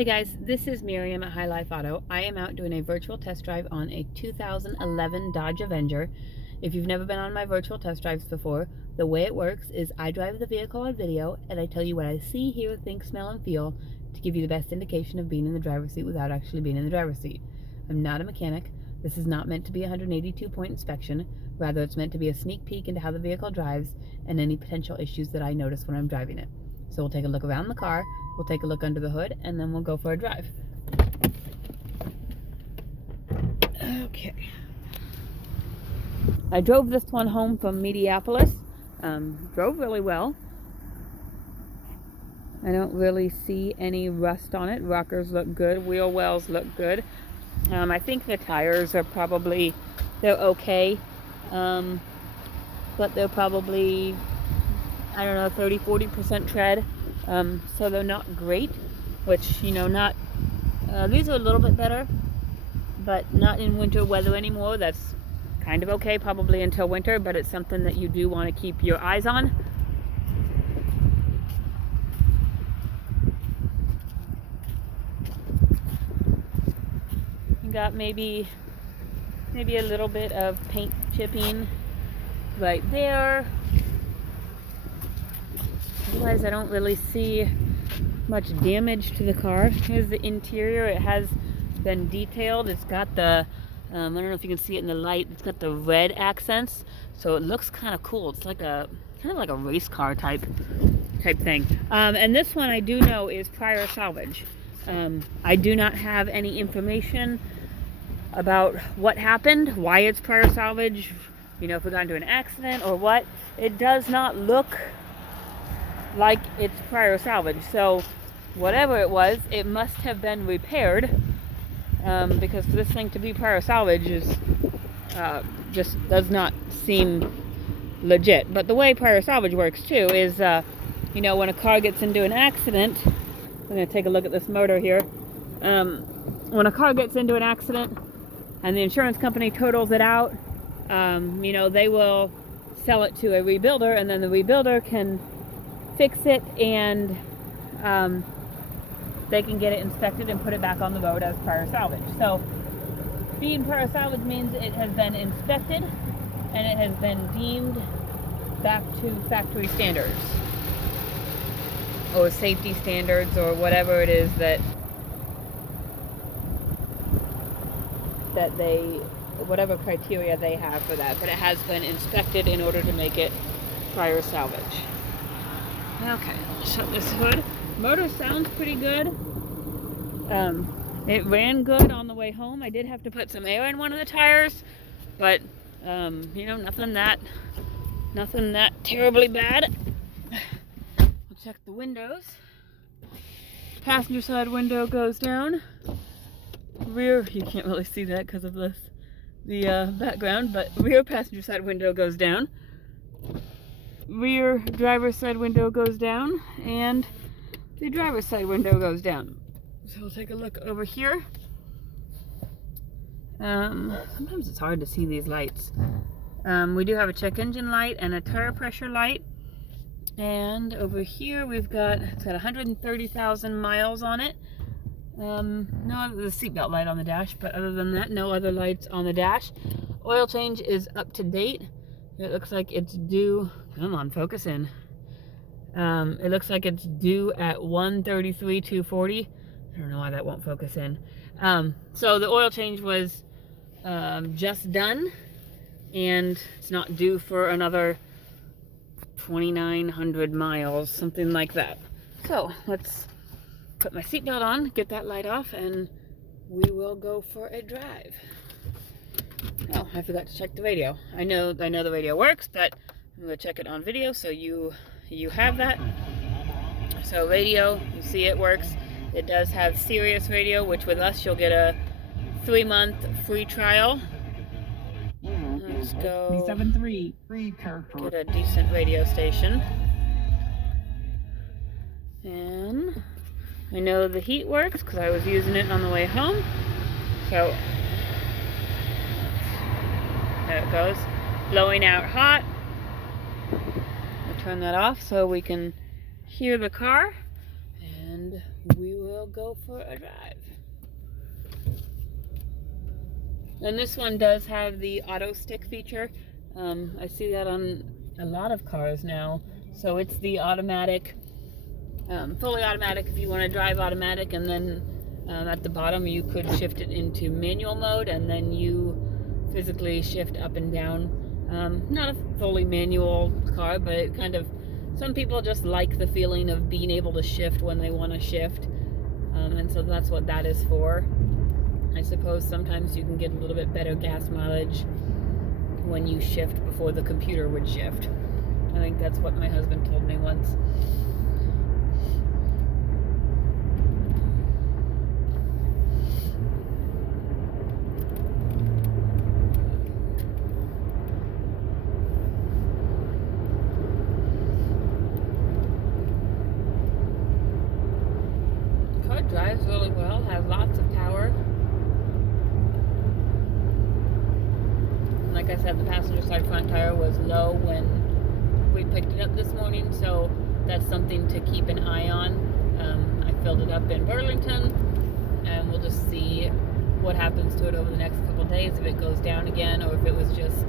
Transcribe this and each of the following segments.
Hey guys, this is Miriam at High Life Auto. I am out doing a virtual test drive on a 2011 Dodge Avenger. If you've never been on my virtual test drives before, the way it works is I drive the vehicle on video and I tell you what I see, hear, think, smell, and feel to give you the best indication of being in the driver's seat without actually being in the driver's seat. I'm not a mechanic. This is not meant to be a 182-point inspection. Rather, it's meant to be a sneak peek into how the vehicle drives and any potential issues that I notice when I'm driving it. So we'll take a look around the car, we'll take a look under the hood, and then we'll go for a drive. Okay. I drove this one home from Minneapolis. Drove really well. I don't really see any rust on it. Rockers look good. Wheel wells look good. I think the tires are probably, they're okay. But they're probably, I don't know, 30-40% tread. So they're not great, which, you know, not, these are a little bit better, but not in winter weather anymore. That's kind of okay, probably until winter, but it's something that you do want to keep your eyes on. You got maybe a little bit of paint chipping right there. Otherwise, I don't really see much damage to the car. Here's the interior. It has been detailed. It's got the, I don't know if you can see it in the light, it's got the red accents, so it looks kind of cool. It's like a, kind of like a race car type thing. And this one I do know is prior salvage. I do not have any information about what happened, why it's prior salvage, you know, if we got into an accident or what. It does not look like it's prior salvage, so whatever it was, it must have been repaired, because for this thing to be prior salvage is just does not seem legit. But the way prior salvage works too is, you know, when a car gets into an accident, I'm going to take a look at this motor here. When a car gets into an accident and the insurance company totals it out, you know, they will sell it to a rebuilder, and then the rebuilder can fix it, and they can get it inspected and put it back on the road as prior salvage. So being prior salvage means it has been inspected and it has been deemed back to factory standards or safety standards or whatever it is that they, whatever criteria they have for that, but it has been inspected in order to make it prior salvage. Okay, shut this hood. Motor sounds pretty good. It ran good on the way home. I did have to put some air in one of the tires, but you know, nothing that terribly bad. We'll check the windows. Passenger side window goes down. Rear, you can't really see that because of the background, but rear passenger side window goes down. Rear driver's side window goes down, and the driver's side window goes down. So we'll take a look over here. Sometimes it's hard to see these lights. We do have a check engine light and a tire pressure light. And over here it's got 130,000 miles on it. No, the seatbelt light on the dash, but other than that, no other lights on the dash. Oil change is up to date. It looks like it's due, come on, focus in. It looks like it's due at 133,240. I don't know why that won't focus in. So the oil change was just done, and it's not due for another 2,900 miles, something like that. So let's put my seatbelt on, get that light off, and we will go for a drive. Oh, I forgot to check the radio. I know the radio works, but I'm going to check it on video so you have that. So radio, you see it works. It does have Sirius radio, which with us you'll get a 3-month free trial. Let's go get a decent radio station. And I know the heat works because I was using it on the way home. So there it goes, blowing out hot. I'll turn that off so we can hear the car, and we will will go for a drive. And this one does have the auto stick feature. I see that on a lot of cars now. So it's the automatic, fully automatic if you want to drive automatic, and then at the bottom you could shift it into manual mode, and then you physically shift up and down. Not a fully manual car, but it kind of, some people just like the feeling of being able to shift when they want to shift, and so that's what that is for. I suppose sometimes you can get a little bit better gas mileage when you shift before the computer would shift. I think that's what my husband told me once. The car drives really well, has lots of power. Like I said, the passenger side front tire was low when we picked it up this morning, so that's something to keep an eye on. I filled it up in Burlington, and we'll just see what happens to it over the next couple days, if it goes down again, or if it was just,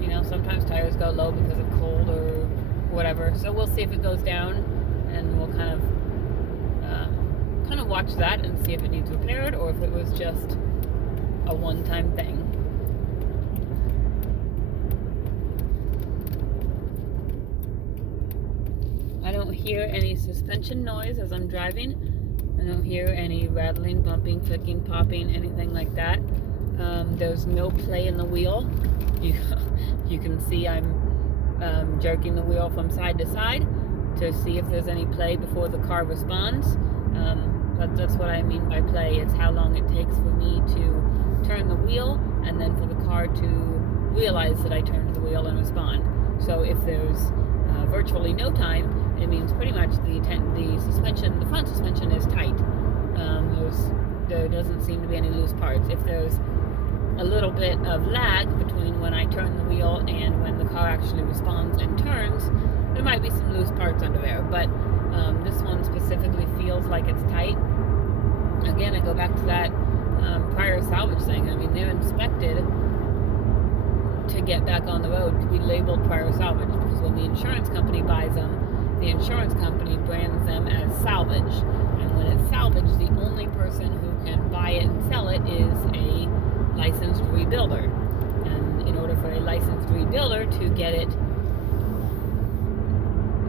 you know, sometimes tires go low because of cold or whatever. So we'll see if it goes down, and we'll kind of watch that and see if it needs repaired, or if it was just a one-time thing. I don't hear any suspension noise as I'm driving. I don't hear any rattling, bumping, clicking, popping, anything like that. There's no play in the wheel. You can see I'm jerking the wheel from side to side to see if there's any play before the car responds. That's what I mean by play. It's how long it takes for me to turn the wheel, and then for the car to realize that I turned the wheel and respond. So if there's virtually no time, it means pretty much the suspension, the front suspension is tight. There doesn't seem to be any loose parts. If there's a little bit of lag between when I turn the wheel and when the car actually responds and turns, there might be some loose parts under there. But this one specifically feels like it's tight. Again, I go back to that prior salvage thing. I mean, they're inspected to get back on the road to be labeled prior salvage, because when the insurance company buys them, the insurance company brands them as salvage, and when it's salvage, the only person who can buy it and sell it is a licensed rebuilder, and in order for a licensed rebuilder to get it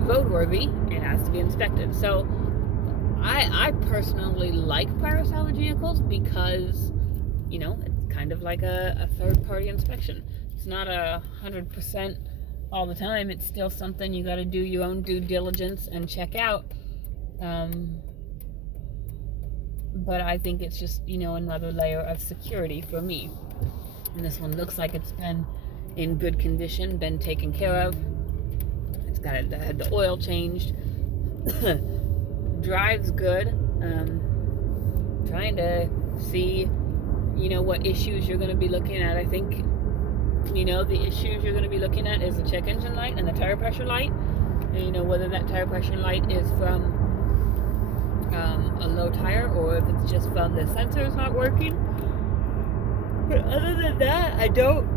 roadworthy, it has to be inspected. So I personally like prior salvage vehicles because, you know, it's kind of like a third-party inspection. It's not 100% all the time. It's still something you got to do your own due diligence and check out. But I think it's just, you know, another layer of security for me. And this one looks like it's been in good condition, been taken care of. It's had the oil changed. Drives good. Trying to see, you know, what issues you're going to be looking at. I think, you know, the issues you're going to be looking at is the check engine light and the tire pressure light. And, you know, whether that tire pressure light is from a low tire, or if it's just from the sensors not working. But other than that, I don't.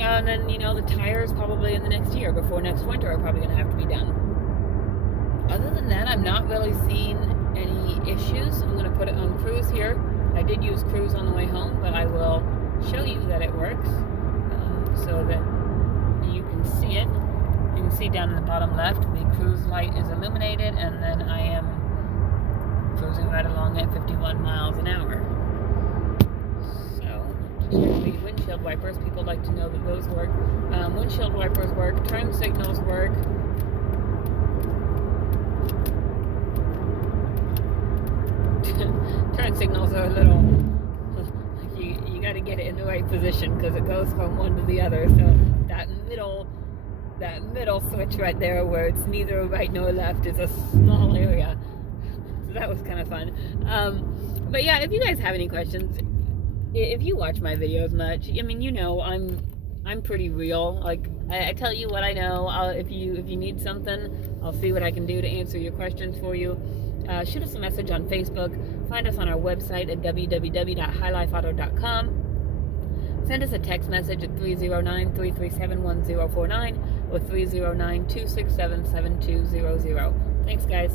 And then, you know, the tires probably in the next year, before next winter, are probably going to have to be done. Other than that, I'm not really seeing any issues. I'm going to put it on cruise here. I did use cruise on the way home, but I will show you that it works so that you can see it. You can see down in the bottom left, the cruise light is illuminated, and then I am cruising right along at 51 miles an hour. So, to check the windshield wipers, people like to know that those work. Windshield wipers work, turn signals work. Turn signals are a little, you got to get it in the right position because it goes from one to the other. So that middle switch right there, where it's neither right nor left, is a small area. So that was kind of fun. But yeah, if you guys have any questions, if you watch my videos much, I mean, you know, I'm pretty real. Like, I tell you what I know. If you need something, I'll see what I can do to answer your questions for you. shoot us a message on Facebook. Find us on our website at www.highlifeauto.com. Send us a text message at 309-337-1049 or 309-267-7200. Thanks, guys.